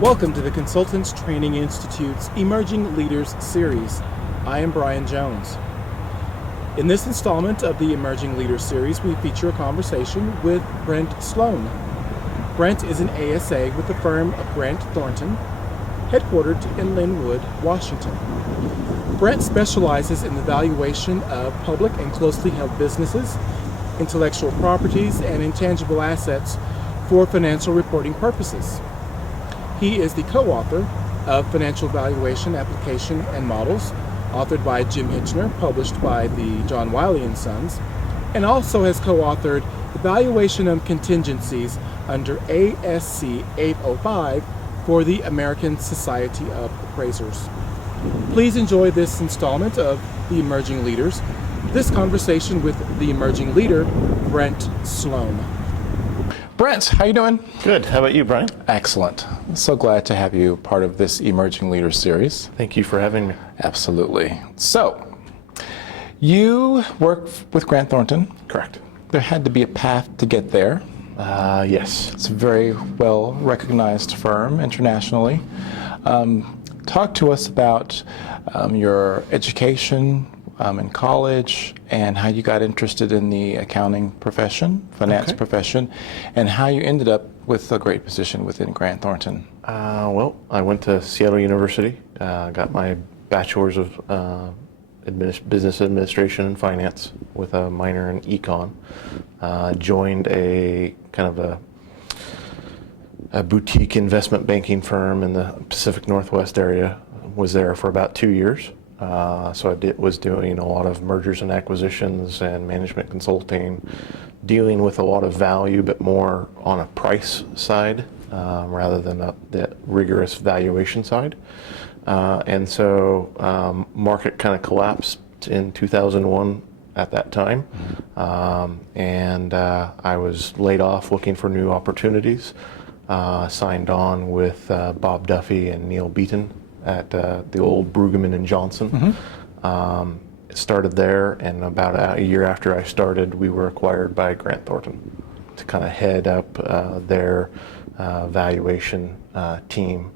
Welcome to the Consultants Training Institute's Emerging Leaders Series. I am Brian Jones. In this installment of the Emerging Leaders Series, we feature a conversation with Brent Sloan. Brent is an ASA with the firm of Grant Thornton, headquartered in Linwood, Washington. Brent specializes in the valuation of public and closely held businesses, intellectual properties, and intangible assets for financial reporting purposes. He is the co-author of Financial Valuation Application and Models, authored by Jim Hitchner, published by the John Wiley & Sons, and also has co-authored The Valuation of Contingencies under ASC 805 for the American Society of Appraisers. Please enjoy this installment of The Emerging Leaders, this conversation with the emerging leader, Brent Sloan. Brent, how you doing? Good. How about you, Brian? Excellent. So glad to have you part of this Emerging Leaders series. Thank you for having me. Absolutely. So, you work with Grant Thornton. Correct. There had to be a path to get there. Yes. It's a very well recognized firm internationally. Talk to us about your education in college and how you got interested in the accounting profession, finance profession, and how you ended up with a great position within Grant Thornton. Well, I went to Seattle University, got my bachelor's of business administration and finance with a minor in econ. Joined a kind of a boutique investment banking firm in the Pacific Northwest area. Was there for about 2 years. So I was doing a lot of mergers and acquisitions and management consulting, dealing with a lot of value, but more on a price side rather than the rigorous valuation side. And so market kind of collapsed in 2001 at that time. And I was laid off looking for new opportunities, signed on with Bob Duffy and Neil Beaton at the old Brueggemann and Johnson. It started there, and about a year after I started, we were acquired by Grant Thornton to kind of head up their valuation team.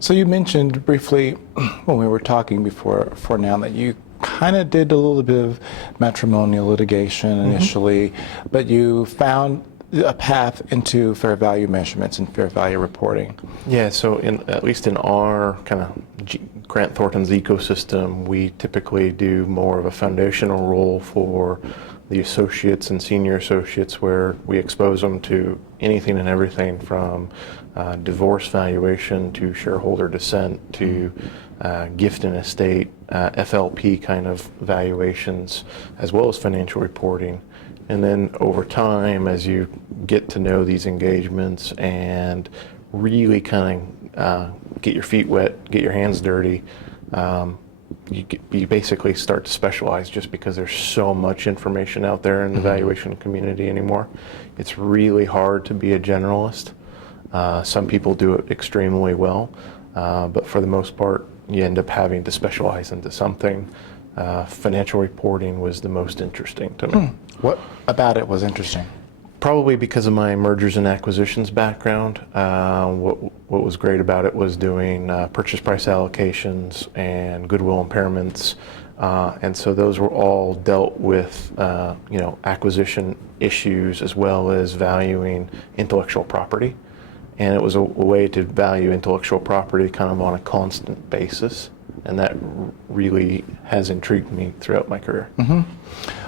So you mentioned briefly when we were talking before now that you kind of did a little bit of matrimonial litigation initially, but you found a path into fair value measurements and fair value reporting. Yeah, so at least in our kind of Grant Thornton's ecosystem, we typically do more of a foundational role for the associates and senior associates, where we expose them to anything and everything from divorce valuation to shareholder dissent to gift and estate, FLP kind of valuations, as well as financial reporting. And then over time, as you get to know these engagements and really kind of get your feet wet, get your hands dirty, you basically start to specialize, just because there's so much information out there in the valuation community anymore. It's really hard to be a generalist. Some people do it extremely well, but for the most part, you end up having to specialize into something. Financial reporting was the most interesting to me. What about it was interesting? Probably because of my mergers and acquisitions background. What was great about it was doing purchase price allocations and goodwill impairments, and so those were all dealt with, acquisition issues as well as valuing intellectual property. And it was a way to value intellectual property kind of on a constant basis, and that really has intrigued me throughout my career.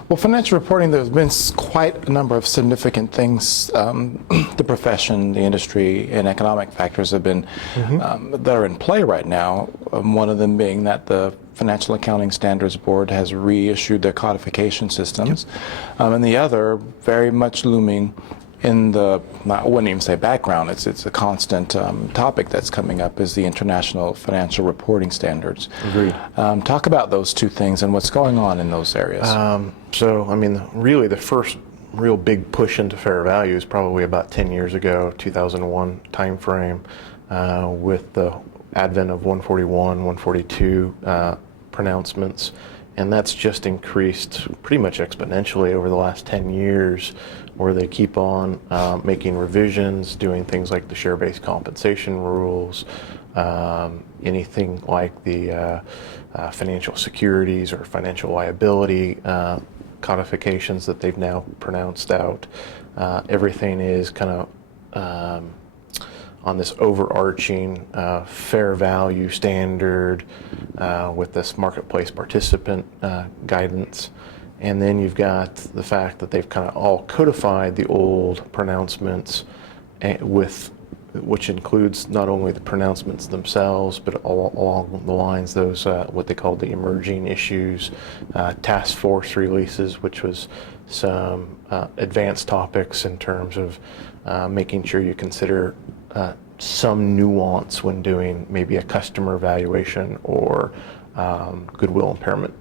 Well, financial reporting, there's been quite a number of significant things the profession, the industry, and economic factors have been that are in play right now. One of them being that the Financial Accounting Standards Board has reissued their codification systems, and the other, very much looming in the, I wouldn't even say background, it's a constant topic that's coming up, is the International Financial Reporting Standards. Agreed. Talk about those two things and what's going on in those areas. So, I mean, really the first real big push into fair value is probably about 10 years ago, 2001 timeframe, with the advent of 141, 142 pronouncements. And that's just increased pretty much exponentially over the last 10 years, where they keep on making revisions, doing things like the share-based compensation rules, anything like the financial securities or financial liability codifications that they've now pronounced out. Everything is kind of on this overarching fair value standard with this marketplace participant guidance. And then you've got the fact that they've kind of all codified the old pronouncements which includes not only the pronouncements themselves, but all along the lines, those what they call the emerging issues, task force releases, which was some advanced topics in terms of making sure you consider some nuance when doing maybe a customer evaluation or goodwill impairment.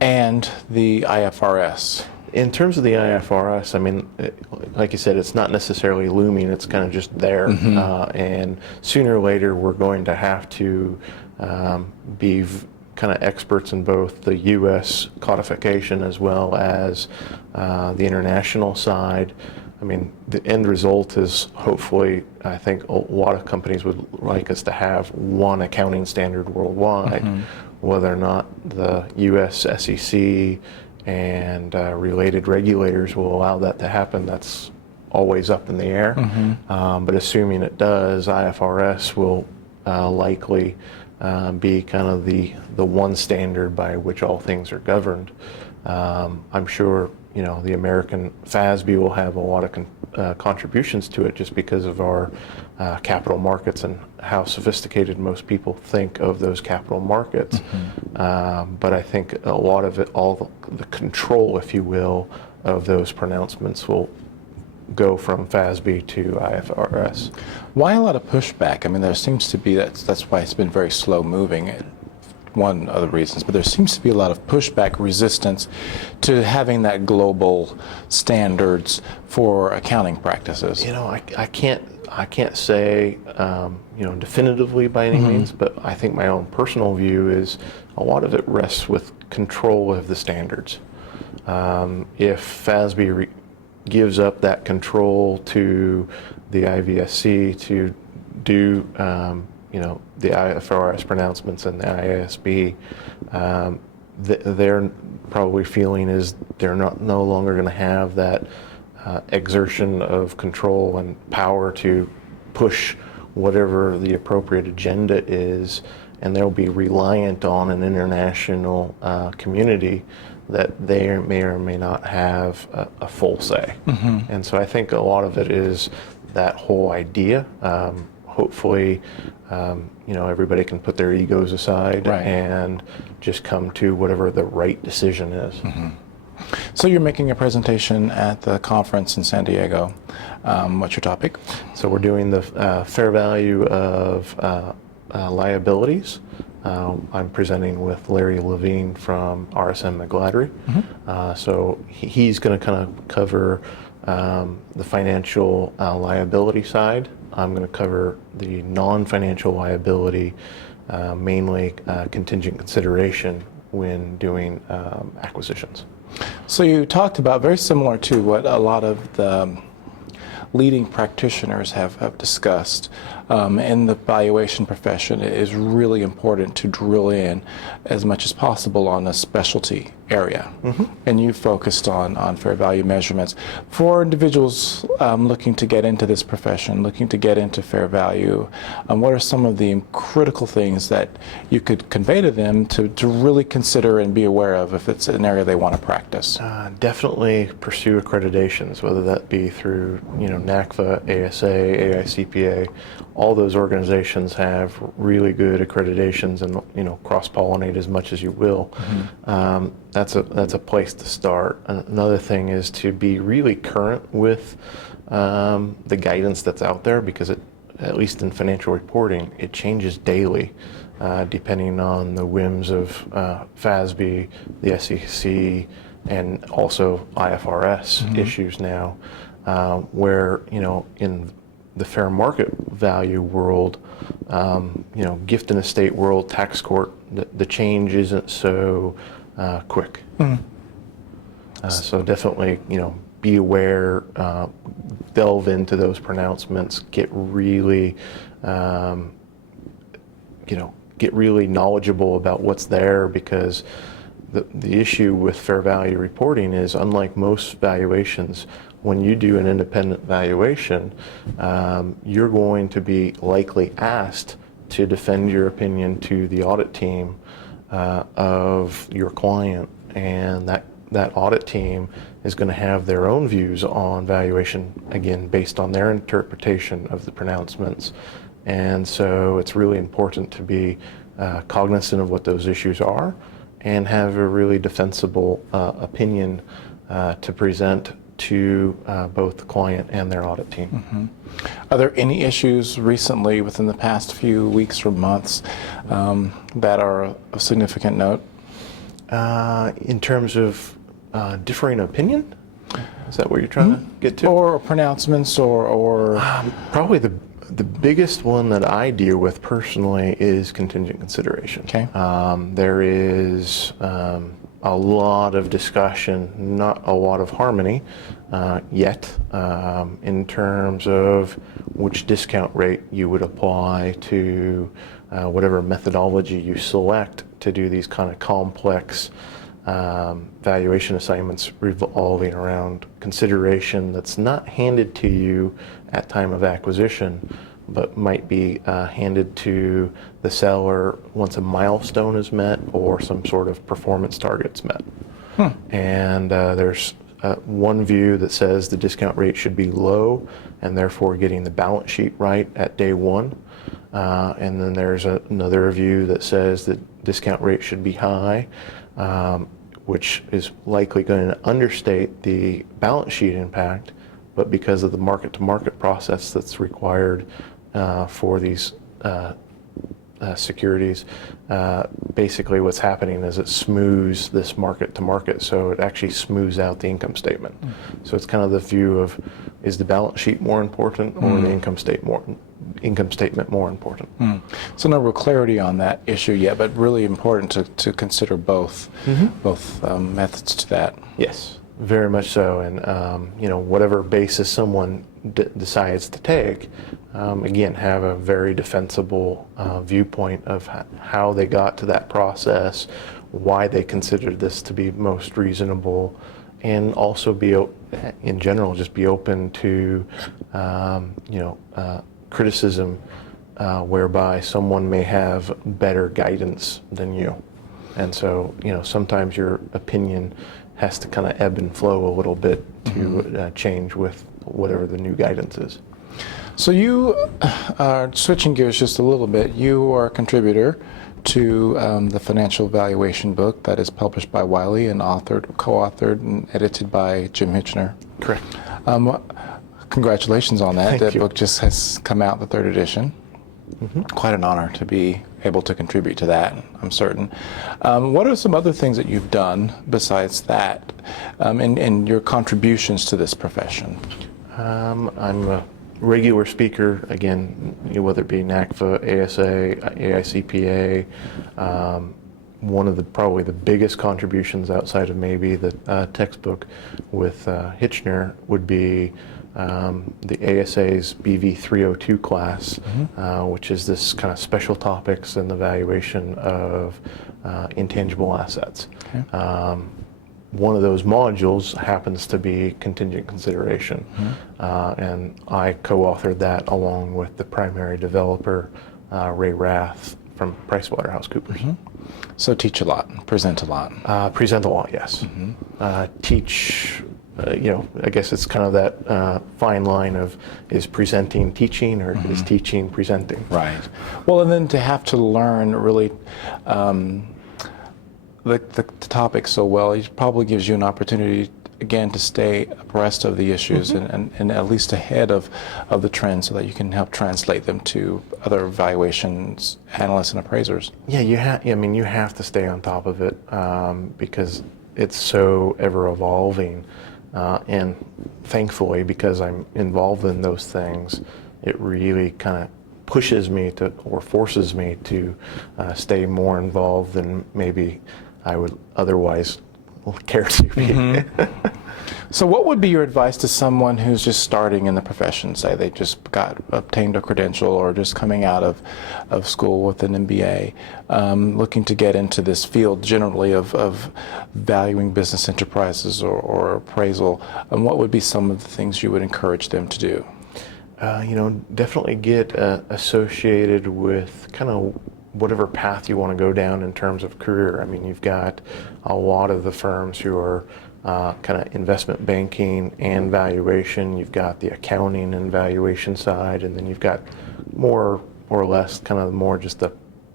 And the IFRS. In terms of the IFRS, I mean, like you said, it's not necessarily looming, it's kind of just there. And sooner or later, we're going to have to be kind of experts in both the U.S. codification as well as the international side. I mean, the end result is hopefully, I think a lot of companies would like us to have one accounting standard worldwide. Whether or not the U.S. SEC and related regulators will allow that to happen, that's always up in the air. But assuming it does, IFRS will likely be kind of the one standard by which all things are governed. I'm sure the American FASB will have a lot of contributions to it just because of our capital markets and how sophisticated most people think of those capital markets. But I think a lot of it, all the control, if you will, of those pronouncements will go from FASB to IFRS. Why a lot of pushback? I mean, there seems to be, that's why it's been very slow moving. One of the reasons, but there seems to be a lot of pushback, resistance to having that global standards for accounting practices. I can't say definitively by any means, but I think my own personal view is a lot of it rests with control of the standards. If FASB gives up that control to the IVSC to do the IFRS pronouncements and the IASB, they're probably feeling is they're no longer going to have that exertion of control and power to push whatever the appropriate agenda is, and they'll be reliant on an international community that they may or may not have a full say. And so I think a lot of it is that whole idea. Hopefully, everybody can put their egos aside and just come to whatever the right decision is. So you're making a presentation at the conference in San Diego. What's your topic? So we're doing the fair value of liabilities. I'm presenting with Larry Levine from RSM McGladrey. So he's going to kind of cover the financial liability side. I'm going to cover the non-financial liability, mainly contingent consideration when doing acquisitions. So you talked about, very similar to what a lot of the leading practitioners have discussed in the valuation profession. It is really important to drill in as much as possible on a specialty area. And you focused on fair value measurements. For individuals looking to get into this profession, looking to get into fair value, what are some of the critical things that you could convey to them to really consider and be aware of if it's an area they want to practice? Definitely pursue accreditations, whether that be through NACVA, ASA, AICPA. All those organizations have really good accreditations, and cross-pollinate as much as you will. That's a place to start. Another thing is to be really current with the guidance that's out there, because at least in financial reporting, it changes daily, depending on the whims of FASB, the SEC, and also IFRS issues now, where in the fair market value world, gift and estate world, tax court, the change isn't so quick. So definitely, be aware, delve into those pronouncements, get really knowledgeable about what's there, because the issue with fair value reporting is, unlike most valuations, when you do an independent valuation, you're going to be likely asked to defend your opinion to the audit team of your client, and that audit team is going to have their own views on valuation, again, based on their interpretation of the pronouncements. And so it's really important to be cognizant of what those issues are and have a really defensible opinion to present to both the client and their audit team. Are there any issues recently within the past few weeks or months that are of significant note? In terms of differing opinion? Is that what you're trying to get to? Or pronouncements or Probably the biggest one that I deal with personally is contingent consideration. Okay. There is a lot of discussion, not a lot of harmony yet, in terms of which discount rate you would apply to whatever methodology you select to do these kind of complex valuation assignments revolving around consideration that's not handed to you at time of acquisition, but might be handed to the seller once a milestone is met or some sort of performance target's met. And there's one view that says the discount rate should be low and therefore getting the balance sheet right at day one. And then there's another view that says the discount rate should be high, which is likely going to understate the balance sheet impact, but because of the market-to-market process that's required for these securities, basically what's happening is it smooths this market-to-market, so it actually smooths out the income statement. So it's kind of the view of, is the balance sheet more important or the income statement more important? So no real clarity on that issue yet, but really important to consider both methods to that. Yes, very much so. And whatever basis someone decides to take, again, have a very defensible viewpoint of how they got to that process, why they considered this to be most reasonable, and also be, in general, just be open to criticism whereby someone may have better guidance than you. And so, sometimes your opinion has to kind of ebb and flow a little bit to change with whatever the new guidance is. So you are switching gears just a little bit. You are a contributor to the financial valuation book that is published by Wiley and co-authored and edited by Jim Hitchner. Correct. Congratulations on that. Thank That you. book just has come out, the third edition. Quite an honor to be able to contribute to that, I'm certain. What are some other things that you've done besides that in your contributions to this profession? I'm a regular speaker, again, whether it be NACVA, ASA, AICPA. One of probably the biggest contributions outside of maybe the textbook with Hitchner would be the ASA's BV 302 class, which is this kind of special topics in the valuation of intangible assets. Okay. One of those modules happens to be contingent consideration, and I co-authored that along with the primary developer, Ray Rath from PricewaterhouseCoopers. So teach a lot, present a lot. Present a lot, yes. Teach, I guess it's kind of that fine line of, is presenting teaching or is teaching presenting? Right. Well, and then to have to learn really the topic so well, it probably gives you an opportunity, again, to stay abreast of the issues and at least ahead of the trends so that you can help translate them to other valuations, analysts, and appraisers. Yeah, you have to stay on top of it because it's so ever evolving. And thankfully, because I'm involved in those things, it really kind of pushes me to, or forces me to stay more involved than maybe I would otherwise care to be. So what would be your advice to someone who's just starting in the profession? Say they just obtained a credential or just coming out of school with an MBA, looking to get into this field generally of valuing business enterprises or appraisal. And what would be some of the things you would encourage them to do? Definitely get associated with kind of whatever path you want to go down in terms of career. I mean, you've got a lot of the firms who are kind of investment banking and valuation. You've got the accounting and valuation side, and then you've got more or less kind of more just the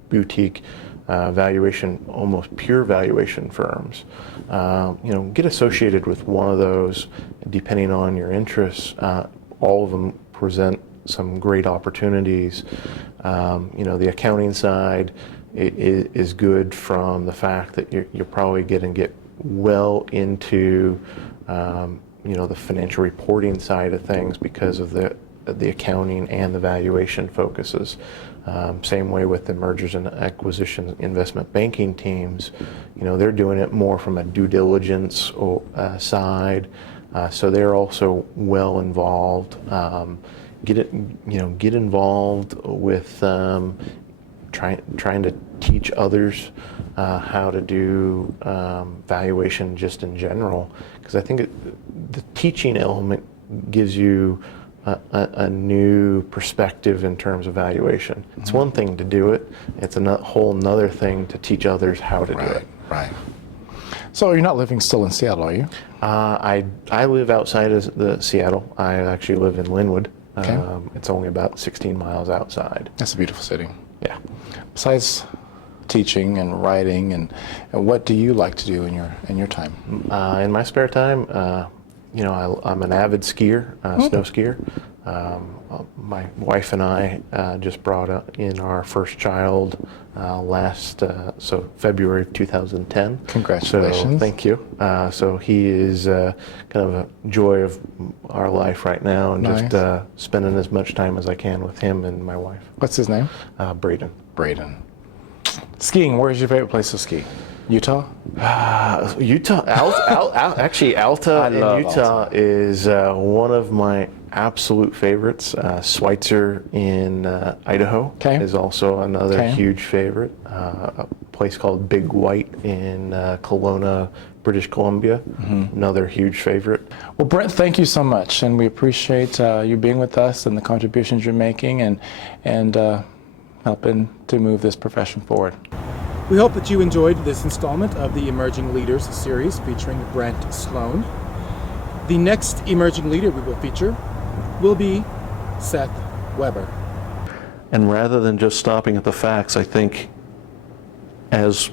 boutique valuation, almost pure valuation firms. Get associated with one of those, depending on your interests. All of them present some great opportunities. The accounting side is good from the fact that you're probably going to get well into the financial reporting side of things because of the accounting and the valuation focuses. Same way with the mergers and acquisitions investment banking teams. They're doing it more from a due diligence side, so they're also well involved. Get involved with trying to teach others how to do valuation just in general, because I think the teaching element gives you a new perspective in terms of valuation. It's one thing to do it, it's a whole nother thing to teach others how to do it. Right. So you're not living still in Seattle, are you? I live outside of Seattle. I actually live in Linwood. Okay. It's only about 16 miles outside. That's a beautiful city. Yeah. Besides teaching and writing, and what do you like to do in your time? In my spare time, I'm an avid skier, snow skier. My wife and I just brought in our first child so February of 2010. Congratulations. So, thank you. So he is kind of a joy of our life right now, and Nice. just spending as much time as I can with him and my wife. What's his name? Braden. Braden. Skiing, where's your favorite place to ski? Utah? Utah, actually Alta in Utah is one of my absolute favorites. Schweitzer in Idaho is also another huge favorite. A place called Big White in Kelowna, British Columbia, another huge favorite. Well, Brent, thank you so much, and we appreciate you being with us and the contributions you're making and helping to move this profession forward. We hope that you enjoyed this installment of the Emerging Leaders series featuring Brent Sloan. The next emerging leader we will feature will be Seth Weber. And rather than just stopping at the facts, I think as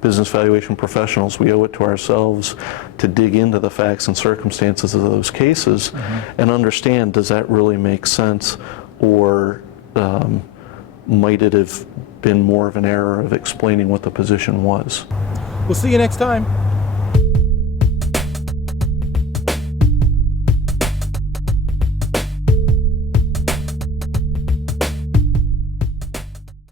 business valuation professionals, we owe it to ourselves to dig into the facts and circumstances of those cases and understand, does that really make sense, or might it have been more of an error of explaining what the position was? We'll see you next time.